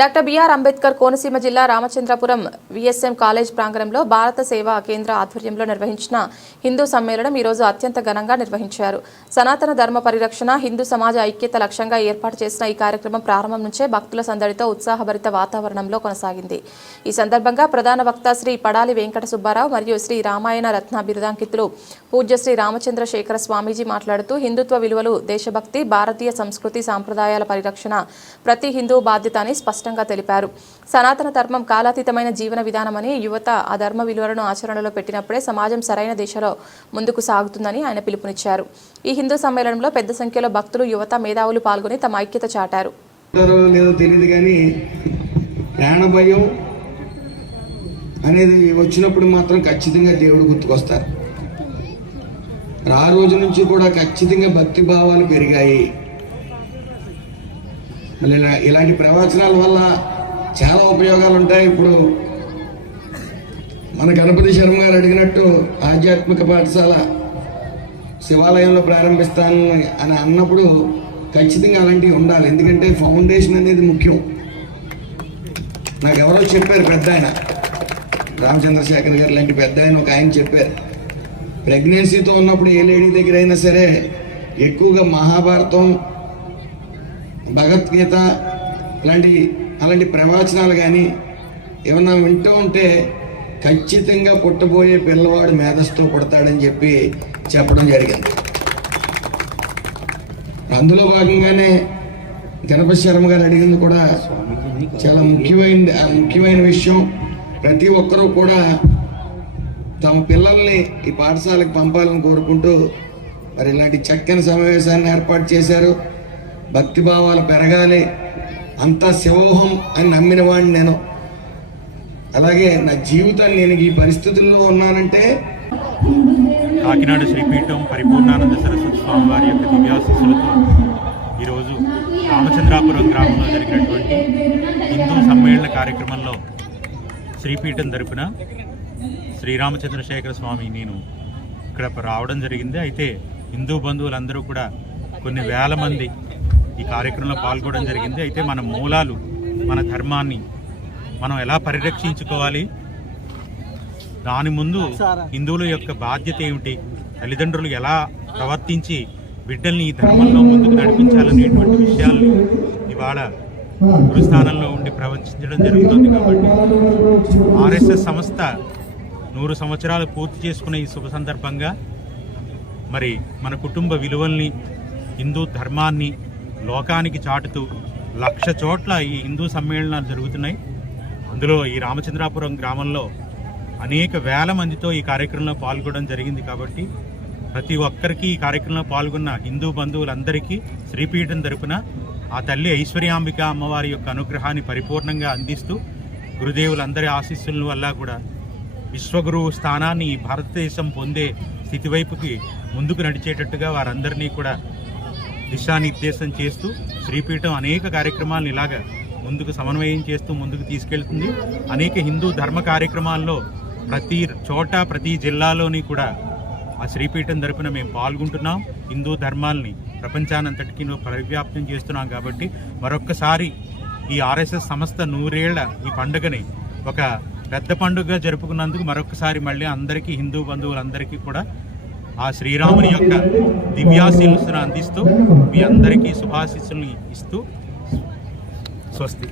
Doctor BR Ambedkar Konaseema జిల్లా Ramachandrapuram VSM college ప్రాంగణంలో భారత సేవా కేంద్ర ఆధ్వర్యంలో నిర్వహించిన హిందూ సమ్మేళనం ఈరోజు అత్యంత ఘనంగా నిర్వహించారు. సనాతన ధర్మ పరిరక్షణ, హిందూ సమాజ ఐక్యత లక్ష్యంగా ఏర్పాటు చేసిన ఈ కార్యక్రమం ప్రారంభం నుంచే భక్తుల సందడితో ఉత్సాహభరిత వాతావరణంలో కొనసాగింది. ఈ సందర్భంగా ప్రధాన వక్త శ్రీ పడాలి వెంకట సుబ్బారావు మరియు శ్రీ రామాయణ రత్న బిరుదాంకితులు పూజ్య శ్రీ రామచంద్రశేఖర స్వామీజీ మాట్లాడుతూ హిందుత్వ విలువలు, దేశభక్తి, భారతీయ సంస్కృతి సాంప్రదాయాల పరిరక్షణ ప్రతి హిందూ బాధ్యత అని స్పష్టంగా తెలిపారు. సనాతన ధర్మం కాలాతీతమైన జీవన విధానమని, యువత ఆ ధర్మ విలువలను ఆచరణలో పెట్టినప్పుడే సమాజం సరైన దిశలో ముందుకు సాగుతుందని ఆయన పిలుపునిచ్చారు. ఈ హిందూ సమ్మేళనంలో పెద్ద సంఖ్యలో భక్తులు, యువత, మేధావులు పాల్గొని తమ ఐక్యత చాటారు. అనేది వచ్చినప్పుడు మాత్రం ఖచ్చితంగా దేవుడు గుర్తుకొస్తారు. ఆ రోజు నుంచి కూడా ఖచ్చితంగా భక్తి భావాలు పెరిగాయి. మళ్ళీ ఇలాంటి ప్రవచనాల వల్ల చాలా ఉపయోగాలు ఉంటాయి. ఇప్పుడు మన గణపతి శర్మ గారు అడిగినట్టు ఆధ్యాత్మిక పాఠశాల శివాలయంలో ప్రారంభిస్తాను అని అన్నప్పుడు ఖచ్చితంగా అలాంటివి ఉండాలి. ఎందుకంటే ఫౌండేషన్ అనేది ముఖ్యం. నాకు ఎవరో చెప్పారు, పెద్ద ఆయన రామచంద్రశేఖర్ గారు లాంటి పెద్ద ఆయన ఒక ఆయన చెప్పారు, ప్రెగ్నెన్సీతో ఉన్నప్పుడు ఏ లేడీ దగ్గర అయినా సరే ఎక్కువగా మహాభారతం, భగవద్గీత అలాంటి ప్రవచనాలు కానీ ఏమన్నా వింటూ ఉంటే ఖచ్చితంగా పుట్టబోయే పిల్లవాడు మేధస్తో పుడతాడని చెప్పడం జరిగింది. అందులో భాగంగానే గణపతి శర్మ గారు అడిగింది కూడా చాలా ముఖ్యమైన విషయం. ప్రతి ఒక్కరూ కూడా తమ పిల్లల్ని ఈ పాఠశాలకు పంపాలని కోరుకుంటూ మరి ఇలాంటి చక్కని సమావేశాన్ని ఏర్పాటు చేశారు. భక్తిభావాలు పెరగాలి, అంతా శివోహం అని నమ్మిన వాడిని నేను. అలాగే నా జీవితాన్ని నేను ఈ పరిస్థితుల్లో ఉన్నానంటే కాకినాడ శ్రీపీఠం పరిపూర్ణానంద సరస్వతి స్వామి వారి యొక్క దివ్యాశీస్సులతో ఈరోజు రామచంద్రాపురం గ్రామంలో జరిగినటువంటి హిందూ సమ్మేళన కార్యక్రమంలో శ్రీపీఠం తరపున శ్రీరామచంద్రశేఖర స్వామి నేను ఇక్కడ రావడం జరిగింది. అయితే హిందూ బంధువులందరూ కూడా కొన్ని వేల మంది ఈ కార్యక్రమంలో పాల్గొనడం జరిగింది. అయితే మన మూలాలు, మన ధర్మాన్ని మనం ఎలా పరిరక్షించుకోవాలి, దాని ముందు హిందువుల యొక్క బాధ్యత ఏమిటి, తల్లిదండ్రులు ఎలా ప్రవర్తించి బిడ్డల్ని ఈ ధర్మంలో ముందుకు నడిపించాలనేటువంటి విషయాల్ని ఇవాళ గురుస్థానంలో ఉండి ప్రవచించడం జరుగుతుంది. కాబట్టి ఆర్ఎస్ఎస్ సంస్థ 100 సంవత్సరాలు పూర్తి చేసుకునే ఈ శుభ సందర్భంగా మరి మన కుటుంబ విలువల్ని, హిందూ ధర్మాన్ని లోకానికి చాటుతూ 1,00,000 చోట్ల ఈ హిందూ సమ్మేళనాలు జరుగుతున్నాయి. అందులో ఈ రామచంద్రాపురం గ్రామంలో అనేక వేల మందితో ఈ కార్యక్రమంలో పాల్గొనడం జరిగింది. కాబట్టి ప్రతి ఒక్కరికి ఈ కార్యక్రమంలో పాల్గొన్న హిందూ బంధువులందరికీ శ్రీపీఠం తరపున ఆ తల్లి ఐశ్వర్యాంబిక అమ్మవారి యొక్క అనుగ్రహాన్ని పరిపూర్ణంగా అందిస్తూ గురుదేవులందరి ఆశీస్సుల వల్ల కూడా విశ్వగురువు స్థానాన్ని భారతదేశం పొందే స్థితి వైపుకి ముందుకు నడిచేటట్టుగా వారందరినీ కూడా దిశానిర్దేశం చేస్తూ శ్రీపీఠం అనేక కార్యక్రమాలను ఇలాగా ముందుకు సమన్వయం చేస్తూ ముందుకు తీసుకెళ్తుంది. అనేక హిందూ ధర్మ కార్యక్రమాల్లో ప్రతి చోట, ప్రతి జిల్లాలోని కూడా ఆ శ్రీపీఠం తరపున మేము పాల్గొంటున్నాం. హిందూ ధర్మాల్ని ప్రపంచానంతటికీ పరివ్యాప్తం చేస్తున్నాం. కాబట్టి మరొక్కసారి ఈ ఆర్ఎస్ఎస్ సంస్థ 100 ఏళ్ల ఈ పండుగని ఒక పెద్ద పండుగగా జరుపుకున్నందుకు మరొకసారి మళ్ళీ అందరికీ, హిందూ బంధువులందరికీ కూడా ఆ శ్రీరాముని యొక్క దివ్యాశీస్సులను అందిస్తూ మీ అందరికీ శుభాశీస్సులను ఇస్తూ స్వస్తి.